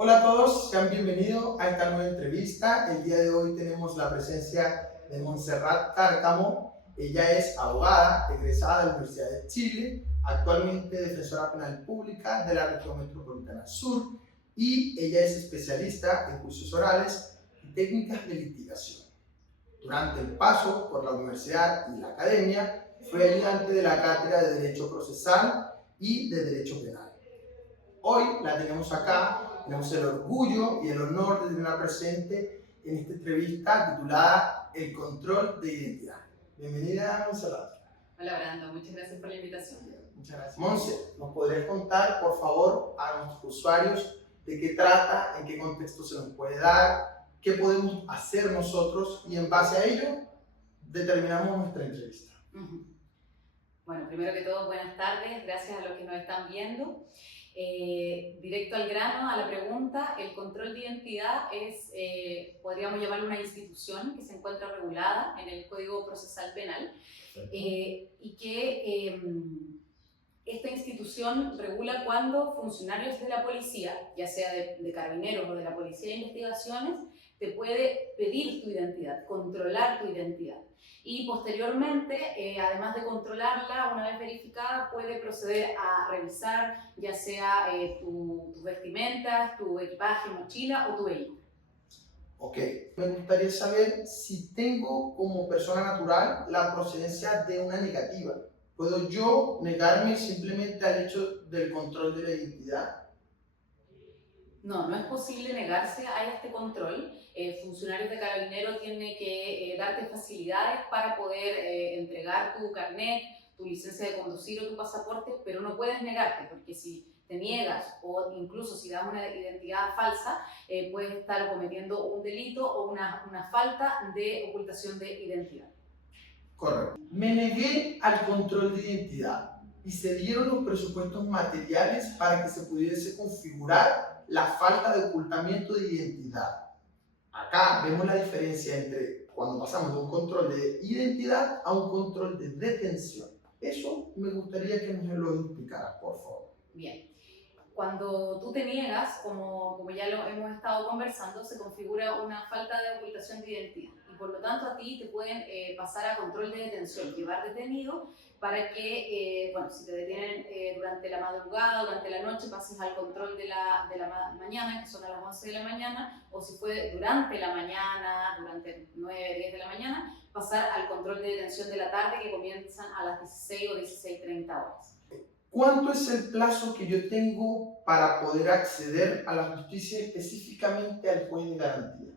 Hola a todos, sean bienvenidos a esta nueva entrevista. El día de hoy tenemos la presencia de Montserrat Cárcamo. Ella es abogada, egresada de la Universidad de Chile, actualmente defensora penal pública de la región metropolitana sur y ella es especialista en juicios orales y técnicas de litigación. Durante el paso por la universidad y la academia, fue ayudante de la cátedra de Derecho Procesal y de Derecho Penal. Hoy la tenemos acá, tenemos el orgullo y el honor de tenerla presente en esta entrevista titulada El control de identidad. Bienvenida, Montserrat. Hola Brando, muchas gracias por la invitación. Muchas gracias. Monse, ¿nos podrías contar, por favor, a nuestros usuarios de qué trata, en qué contexto se nos puede dar, qué podemos hacer nosotros y en base a ello determinamos nuestra entrevista? Bueno, primero que todo, buenas tardes, gracias a los que nos están viendo. Directo al grano, a la pregunta, el control de identidad es, podríamos llamarlo una institución que se encuentra regulada en el Código Procesal Penal y que esta institución regula cuando funcionarios de la policía, ya sea de carabineros o de la policía de investigaciones, te puede pedir tu identidad, controlar tu identidad. Y posteriormente, además de controlarla, una vez verificada, puede proceder a revisar ya sea tus vestimentas, tu equipaje, mochila o tu vehículo. Ok, me gustaría saber si tengo como persona natural la procedencia de una negativa. ¿Puedo yo negarme simplemente al hecho del control de la identidad? No, no es posible negarse a este control. Funcionarios de Carabineros tienen que darte facilidades para poder entregar tu carnet, tu licencia de conducir o tu pasaporte, pero no puedes negarte, porque si te niegas o incluso si das una identidad falsa, puedes estar cometiendo un delito o una falta de ocultación de identidad. Correcto. Me negué al control de identidad y se dieron los presupuestos materiales para que se pudiese configurar la falta de ocultamiento de identidad. Acá vemos la diferencia entre cuando pasamos de un control de identidad a un control de detención. Eso me gustaría que nos lo explicaras, por favor. Bien. Cuando tú te niegas, como ya lo hemos estado conversando, se configura una falta de ocultación de identidad y por lo tanto a ti te pueden pasar a control de detención, llevar detenido para que, bueno, si te detienen durante la madrugada, durante la noche, pases al control de la mañana, que son a las 11 de la mañana, o si fue durante la mañana, durante 9, 10 de la mañana, pasar al control de detención de la tarde que comienzan a las 16 o 16:30 horas. ¿Cuánto es el plazo que yo tengo para poder acceder a la justicia, específicamente al juez de garantía?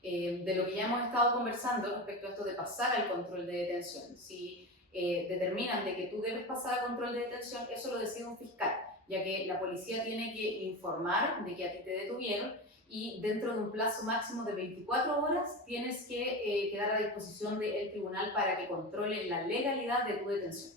De lo que ya hemos estado conversando respecto a esto de pasar al control de detención, si determinan de que tú debes pasar a control de detención, eso lo decide un fiscal, ya que la policía tiene que informar de que a ti te detuvieron y dentro de un plazo máximo de 24 horas tienes que quedar a disposición del tribunal para que controle la legalidad de tu detención.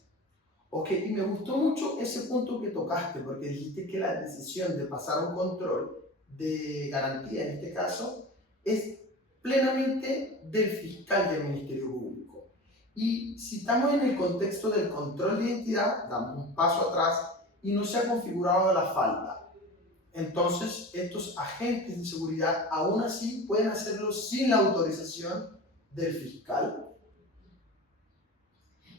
Ok, y me gustó mucho ese punto que tocaste, porque dijiste que la decisión de pasar un control de garantía, en este caso, es plenamente del fiscal del Ministerio Público. Y si estamos en el contexto del control de identidad, damos un paso atrás y no se ha configurado la falta. Entonces, estos agentes de seguridad aún así pueden hacerlo sin la autorización del fiscal.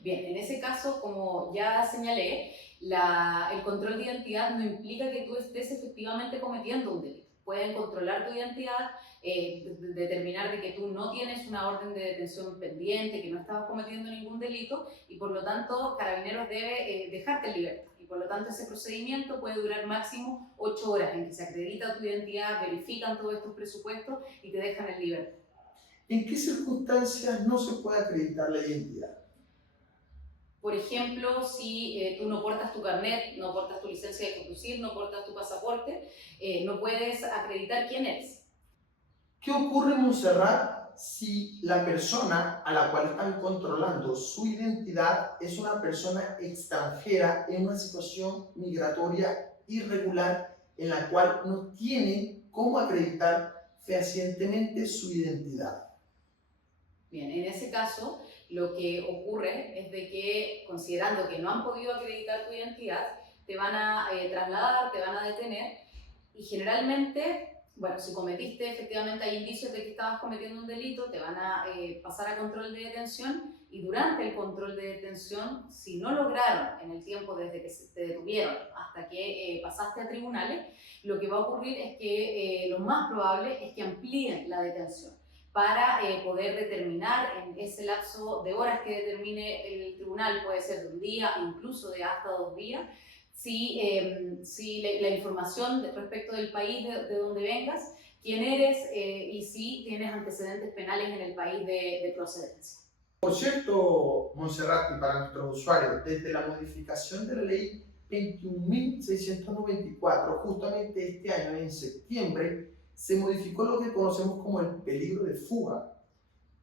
Bien, en ese caso, como ya señalé, el control de identidad no implica que tú estés efectivamente cometiendo un delito. Pueden controlar tu identidad, determinar de que tú no tienes una orden de detención pendiente, que no estabas cometiendo ningún delito y por lo tanto Carabineros debe dejarte en libertad. Y por lo tanto ese procedimiento puede durar máximo 8 horas en que se acredita tu identidad, verifican todos estos presupuestos y te dejan en libertad. ¿En qué circunstancias no se puede acreditar la identidad? Por ejemplo, si tú no portas tu carnet, no portas tu licencia de conducir, no portas tu pasaporte, no puedes acreditar quién eres. ¿Qué ocurre en Montserrat si la persona a la cual están controlando su identidad es una persona extranjera en una situación migratoria irregular en la cual no tiene cómo acreditar fehacientemente su identidad? Bien, en ese caso, lo que ocurre es de que, considerando que no han podido acreditar tu identidad, te van a trasladar, te van a detener Y generalmente, bueno, si cometiste, efectivamente hay indicios de que estabas cometiendo un delito, te van a pasar a control de detención y durante el control de detención, si no lograron en el tiempo desde que te detuvieron hasta que pasaste a tribunales, lo que va a ocurrir es que lo más probable es que amplíen la detención para poder determinar en ese lapso de horas que determine el tribunal, puede ser de un día, incluso de hasta 2 días, si la información respecto del país de donde vengas, quién eres y si tienes antecedentes penales en el país de procedencia. Por cierto, Montserrat, y para nuestros usuarios, desde la modificación de la ley 21.694, justamente este año, en septiembre, se modificó lo que conocemos como el peligro de fuga,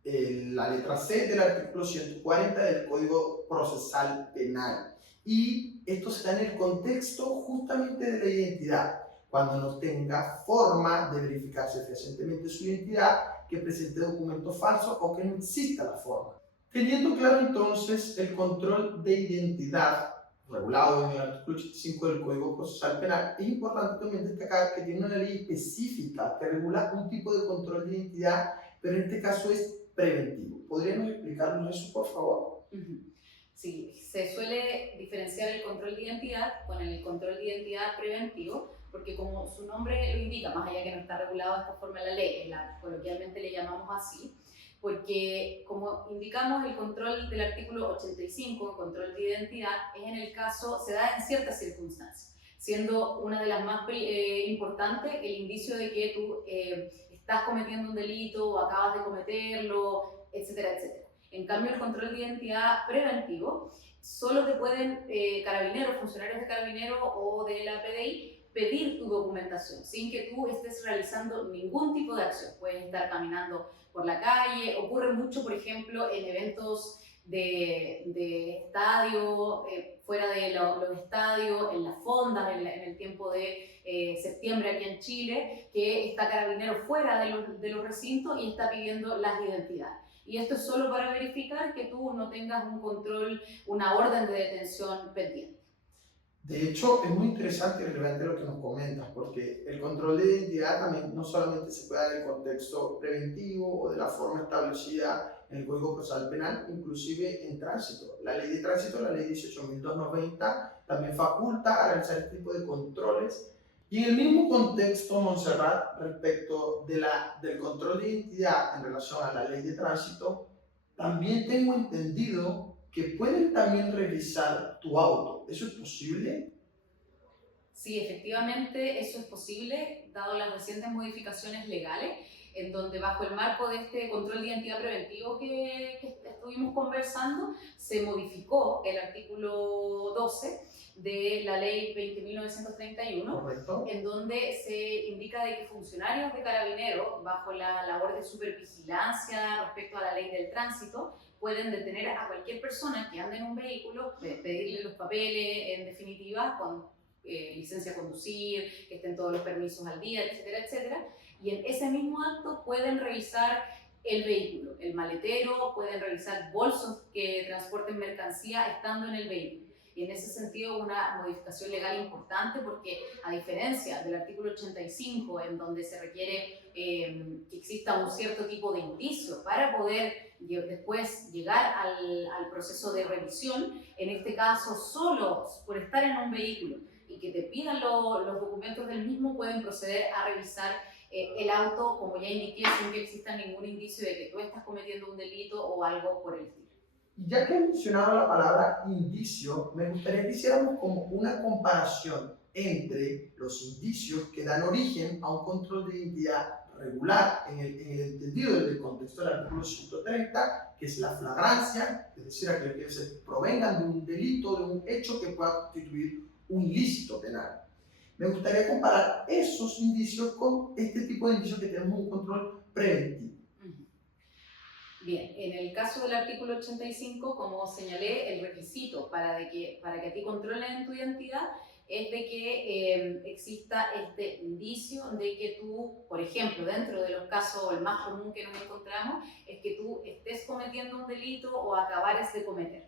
la letra C del artículo 140 del Código Procesal Penal. Y esto se da en el contexto justamente de la identidad, cuando no tenga forma de verificarse fehacientemente su identidad, que presente documentos falsos o que no exista la forma. Teniendo claro entonces el control de identidad regulado en el artículo 85 del Código Procesal Penal, es importante también destacar que tiene una ley específica que regula un tipo de control de identidad, pero en este caso es preventivo. ¿Podríamos explicarnos eso, por favor? Sí, se suele diferenciar el control de identidad con el control de identidad preventivo, porque como su nombre lo indica, más allá que no está regulado de esta forma en la ley, coloquialmente le llamamos así, porque como indicamos el control del artículo 85, el control de identidad, es en el caso, se da en ciertas circunstancias, siendo una de las más importantes el indicio de que tú estás cometiendo un delito o acabas de cometerlo, etcétera, etcétera. En cambio, el control de identidad preventivo, solo te pueden carabineros, funcionarios de carabineros o de la PDI pedir tu documentación sin que tú estés realizando ningún tipo de acción. Puedes estar por la calle, ocurre mucho, por ejemplo, en eventos de estadio, fuera de los estadios, en las fondas, en el tiempo de septiembre aquí en Chile, que está carabinero fuera de los recintos y está pidiendo las identidades. Y esto es solo para verificar que tú no tengas un control, una orden de detención pendiente. De hecho, es muy interesante y relevante lo que nos comentas, porque el control de identidad también no solamente se puede dar en el contexto preventivo o de la forma establecida en el Código Procesal Penal, inclusive en tránsito. La ley de tránsito, la ley 18.290, también faculta a realizar este tipo de controles. Y en el mismo contexto, Montserrat, respecto del control de identidad en relación a la ley de tránsito, también tengo entendido que pueden también revisar tu auto. ¿Eso es posible? Sí, efectivamente, eso es posible, dado las recientes modificaciones legales, en donde bajo el marco de este control de identidad preventivo que estuvimos conversando, se modificó el artículo 12 de la ley 20.931, Correcto. en donde se indica de que funcionarios de carabineros, bajo la labor de supervigilancia respecto a la ley del tránsito, pueden detener a cualquier persona que ande en un vehículo, pedirle los papeles, en definitiva, con licencia a conducir, que estén todos los permisos al día, etcétera, etcétera. Y en ese mismo acto pueden revisar el vehículo, el maletero, pueden revisar bolsos que transporten mercancía estando en el vehículo. Y en ese sentido una modificación legal importante porque a diferencia del artículo 85 en donde se requiere que exista un cierto tipo de indicio para poder después llegar al proceso de revisión, en este caso solo por estar en un vehículo y que te pidan los documentos del mismo pueden proceder a revisar el auto, como ya indiqué, sin que exista ningún indicio de que tú estás cometiendo un delito o algo por el estilo. Y ya que he mencionado la palabra indicio, me gustaría que hiciéramos como una comparación entre los indicios que dan origen a un control de identidad regular en el entendido del contexto del artículo 130, que es la flagrancia, es decir, aquel que se provengan de un delito, de un hecho que pueda constituir un ilícito penal. Me gustaría comparar esos indicios con este tipo de indicios que tenemos un control preventivo. Bien, en el caso del artículo 85, como señalé, el requisito para que a ti controlen tu identidad es de que exista este indicio de que tú, por ejemplo, dentro de los casos, el más común que nos encontramos, es que tú estés cometiendo un delito o acabares de cometer.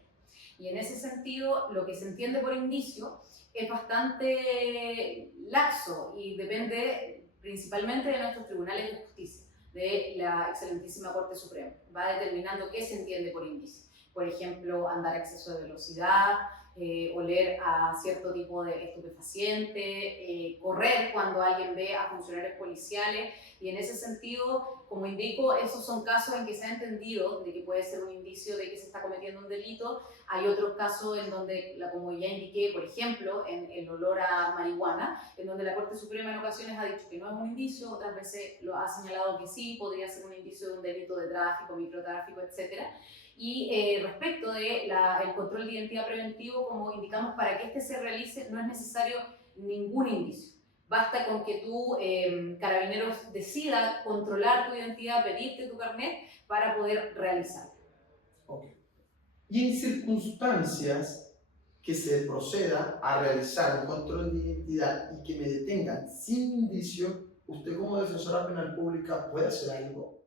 Y en ese sentido, lo que se entiende por indicio es bastante laxo y depende principalmente de nuestros tribunales de justicia, de la excelentísima Corte Suprema. Va determinando qué se entiende por indicio. Por ejemplo, andar a exceso de velocidad, oler a cierto tipo de estupefaciente, correr cuando alguien ve a funcionarios policiales, y en ese sentido, como indico, esos son casos en que se ha entendido de que puede ser un indicio de que se está cometiendo un delito. Hay otros casos en donde, como ya indiqué, por ejemplo, en el olor a marihuana, en donde la Corte Suprema en ocasiones ha dicho que no es un indicio, otras veces lo ha señalado que sí, podría ser un indicio de un delito de tráfico, microtráfico, etc. Y respecto del control de identidad preventivo, como indicamos, para que este se realice no es necesario ningún indicio. Basta con que tú, Carabineros, decida controlar tu identidad, pedirte tu carnet para poder realizarlo. Ok. Y en circunstancias que se proceda a realizar un control de identidad y que me detengan sin indicio, ¿usted como defensora penal pública puede hacer algo?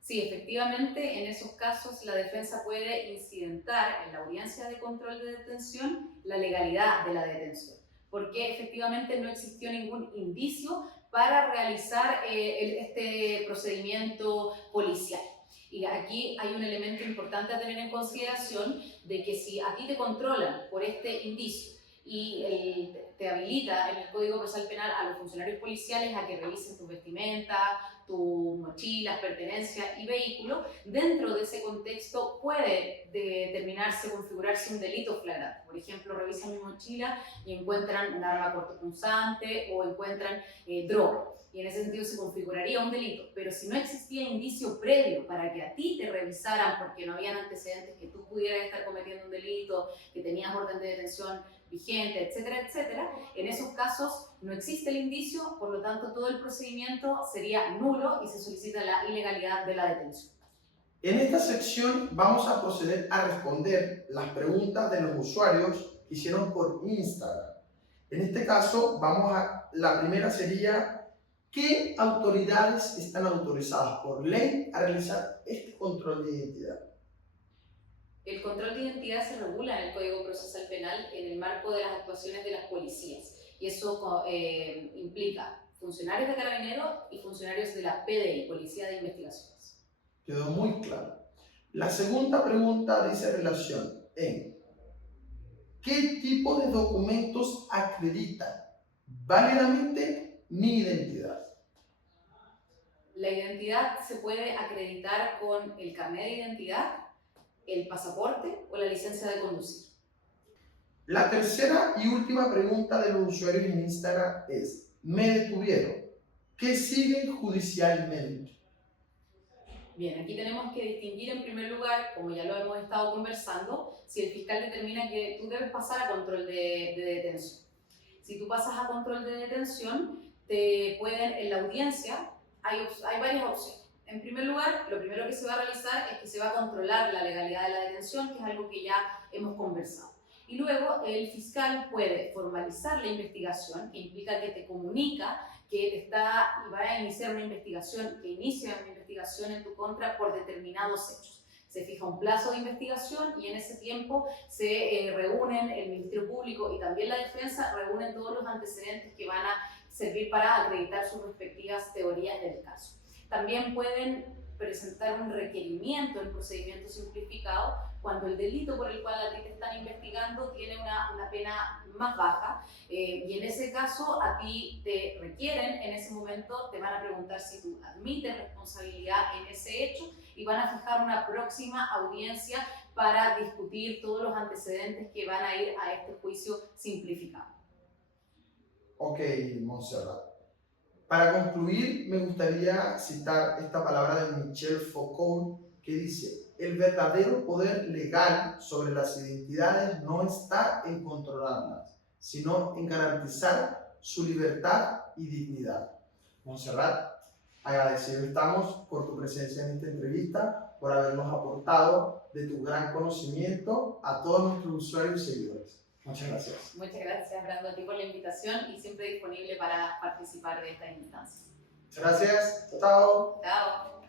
Sí, efectivamente, en esos casos la defensa puede incidentar en la audiencia de control de detención la legalidad de la detención, porque efectivamente no existió ningún indicio para realizar este procedimiento policial. Y aquí hay un elemento importante a tener en consideración, de que si a ti te controlan por este indicio y te habilita en el Código Procesal Penal a los funcionarios policiales a que revisen tus vestimentas, tus mochilas, pertenencias y vehículo, dentro de ese contexto puede determinarse, configurarse un delito flagrante. Por ejemplo, revisan mi mochila y encuentran un arma cortopunzante o encuentran droga. Y en ese sentido se configuraría un delito. Pero si no existía indicio previo para que a ti te revisaran porque no habían antecedentes que tú pudieras estar cometiendo un delito, que tenías orden de detención vigente, etcétera, etcétera, en esos casos no existe el indicio, por lo tanto todo el procedimiento sería nulo y se solicita la ilegalidad de la detención. En esta sección vamos a proceder a responder las preguntas de los usuarios que hicieron por Instagram. En este caso, la primera sería: ¿qué autoridades están autorizadas por ley a realizar este control de identidad? El control de identidad se regula en el Código Procesal Penal en el marco de las actuaciones de las policías, y eso implica funcionarios de Carabineros y funcionarios de la PDI, Policía de Investigaciones. Quedó muy claro. La segunda pregunta dice relación en: ¿qué tipo de documentos acreditan válidamente mi identidad? La identidad se puede acreditar con el carnet de identidad, el pasaporte o la licencia de conducir. La tercera y última pregunta de los usuarios en Instagram es: me detuvieron, ¿qué sigue judicialmente? Bien, aquí tenemos que distinguir en primer lugar, como ya lo hemos estado conversando, si el fiscal determina que tú debes pasar a control de detención. Si tú pasas a control de detención, te pueden, en la audiencia, hay varias opciones. En primer lugar, lo primero que se va a realizar es que se va a controlar la legalidad de la detención, que es algo que ya hemos conversado. Y luego el fiscal puede formalizar la investigación, que implica que te comunica que va a iniciar una investigación, que inicia una investigación en tu contra por determinados hechos. Se fija un plazo de investigación y en ese tiempo se reúnen el Ministerio Público y también la defensa, reúnen todos los antecedentes que van a servir para acreditar sus respectivas teorías del caso. También pueden presentar un requerimiento en procedimiento simplificado cuando el delito por el cual a ti te están investigando tiene una pena más baja, y en ese caso a ti te requieren, en ese momento te van a preguntar si tú admites responsabilidad en ese hecho y van a fijar una próxima audiencia para discutir todos los antecedentes que van a ir a este juicio simplificado. Ok, Montserrat. Para concluir, me gustaría citar esta palabra de Michel Foucault que dice: el verdadero poder legal sobre las identidades no está en controlarlas, sino en garantizar su libertad y dignidad. Montserrat, agradecido estamos por tu presencia en esta entrevista, por habernos aportado de tu gran conocimiento a todos nuestros usuarios y seguidores. Muchas gracias. Muchas gracias, Brando, a ti por la invitación y siempre disponible para participar de esta instancia. Muchas gracias. Chao. Chao.